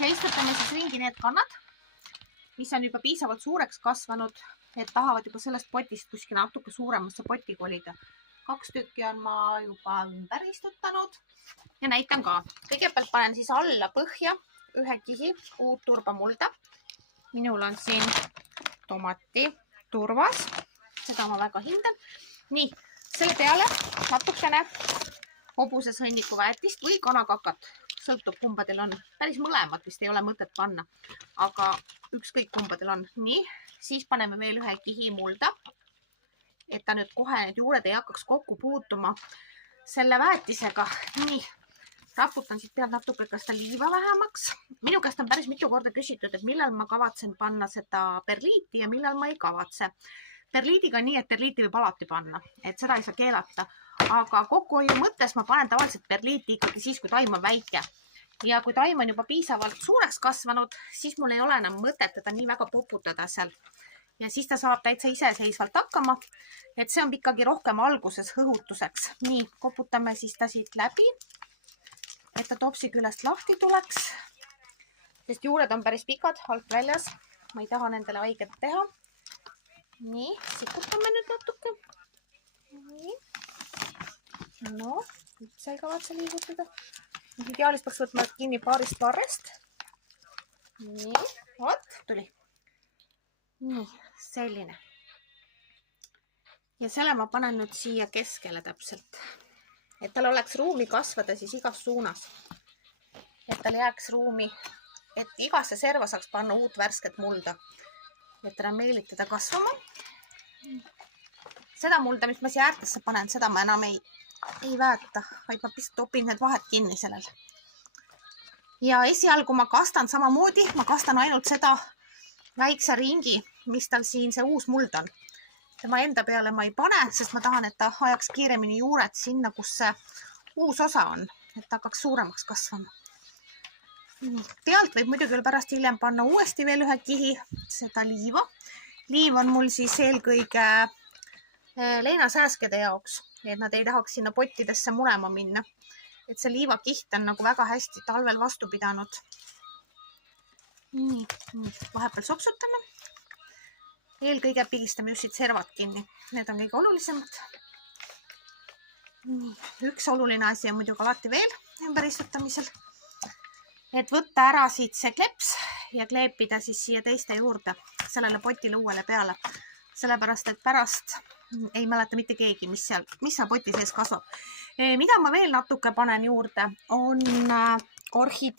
ja istutame siis ringi need kannad, mis on juba piisavalt suureks kasvanud, et tahavad juba sellest potist kuskil natuke suuremasse potti kolida. 2 tükki on ma juba ümber istutanud ja näitan ka. Kõigepealt panen siis alla põhja ühe kihi uut turbamulda. Minul on siin tomati turvas, seda ma väga hindan. Nii, selle peale natukene hobusesõnniku väetist või kanakakat, sõltub kumba teil on. Päris mõlemat vist ei ole mõtet panna, aga ükskõik kumba teil on. Nii, siis paneme veel ühe kihi mulda, et ta nüüd kohe need juured ei hakkaks kokku puutuma selle väetisega. Nii, raputan siit pealt natuke ka seda liiva vähemaks. Minu käest on päris mitu korda küsitud, et millal ma kavatsen panna seda perliiti ja millal ma ei kavatse. Perliidiga on nii, et perliiti võib alati panna, et seda ei saa keelata. Aga kokkuhoiu mõttes ma panen tavaliselt perliiti ikkagi siis, kui taim on väike. Ja kui taim on juba piisavalt suureks kasvanud, siis mul ei ole enam mõtet teda nii väga poputada seal. Ja siis ta saab täitsa iseseisvalt hakkama, et see on ikkagi rohkem alguses hõhutuseks. Nii, koputame siis ta siit läbi, et ta topsi küljest lahti tuleks, sest juured on päris pikad, alt väljas. Ma ei taha nendele haiget teha. Nii, sikutame nüüd natuke. Nii. No, üldse ei kavatse liigutada. Ideaalis peaks võtma kinni paarist varrest. Nii, vot, tuli. Nii, selline. Ja selle ma panen nüüd siia keskele täpselt. Et tal oleks ruumi kasvada siis igas suunas. Et tal jääks ruumi, et igasse serva saaks panna uut värsket mulda. Et teda meelitada kasvama. Seda mulda, mis ma siia äärtesse panen, seda ma enam ei väeta, vaid ma pist topin need vahed kinni sellel. Ja esialgu ma kastan samamoodi, ma kastan ainult seda väikse ringi, mis tal siin see uus muld on. Tema enda peale ma ei pane, sest ma tahan, et ta ajaks kiiremini juured sinna, kus see uus osa on, et ta hakkaks suuremaks kasvama. Pealt võib muidugi pärast hiljem panna uuesti veel ühe kihi, seda liiva. Liiv on mul siis eelkõige leinasääskede jaoks, et nad ei tahaks sinna pottidesse munema minna. Et see liivakiht on nagu väga hästi talvel vastu pidanud. Nii, vahepeal sopsutame. Eelkõige pigistame just siit servad kinni. Need on kõige olulisemad. Nii, üks oluline asi on muidugi alati veel ümber istutamisel. Et võtta ära siit see kleps ja kleepida siis siia teiste juurde, sellele potile uuele peale. Sellepärast, et pärast ei mäleta mitte keegi, mis seal poti sees kasvab. Mida ma veel natuke panen juurde, on orhidee.